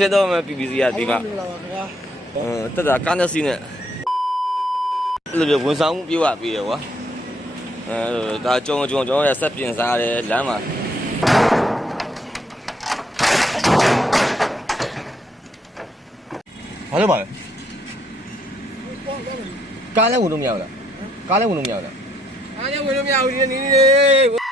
ရှင်းတော့မှ PPC ကဒီမှာတက်တာကားနဲ့စီးနဲ့အဲ့လိုဝန်ဆောင်မှုပြေးပါပြီးရကွာဒါကြုံကျွန်တော်ရဲ့ဆက်ပြင်စားတယ်လမ်းမှာဘာလို့ပါလဲကားလည်းဝင်လို့မရဘူးလားကားလည်းဝင်လို့မရဘူးလားအားလည်းဝင်လို့မရဘူးဒီနေနေ